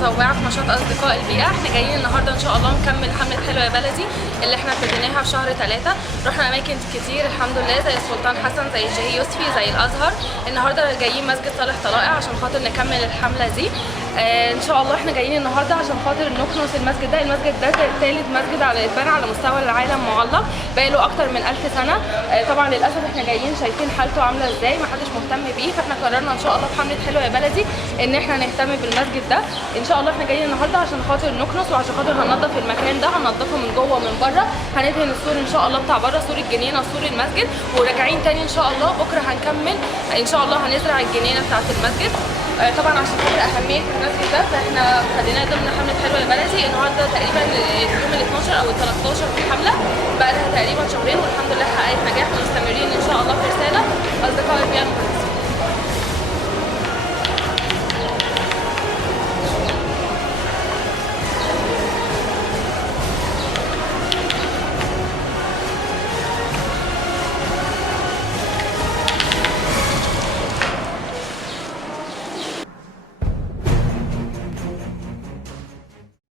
متطوعه في نشاط اصدقاء البيئه. احنا جايين النهارده ان شاء الله نكمل حمله حلوه يا بلدي اللي احنا ابتديناها في شهر 3. رحنا اماكن كتير الحمد لله زي السلطان حسن، زي الجهي يوسفي، زي الازهر. النهارده جايين مسجد صالح طلائع عشان خاطر نكمل الحمله دي. ان شاء الله احنا جايين النهارده عشان خاطر نكنس المسجد ده. المسجد ده ثالث مسجد على اتبنى على مستوى العالم معلق، بقاله اكتر من 1000 سنه. طبعا للاسف احنا جايين شايفين حالته عامله ازاي، ما حدش مهتم بيه، فاحنا قررنا ان شاء الله في حمله حلوه يا بلدي ان احنا نهتم بالمسجد ده. ان شاء الله احنا جايين النهارده عشان خاطر نكنس وعشان خاطر هننضف المكان ده، هننضفه من جوه ومن بره، هندهن السور ان شاء الله بتاع بره، سور الجنينه وسور المسجد، وراجعين تاني ان شاء الله بكره هنكمل ان شاء الله هنزرع الجنينه بتاعه المسجد. طبعا عشان خاطر اهميه المسجد ده فاحنا خديناه ضمن حمله حلوه يا بلدي. النهارده تقريبا اليوم ال 12 او ال 13 في الحمله، بقى لها تقريبا شهرين والحمد لله حققت نجاح، ومستمرين ان شاء الله في رساله اصدقاء البيئه المقدسه.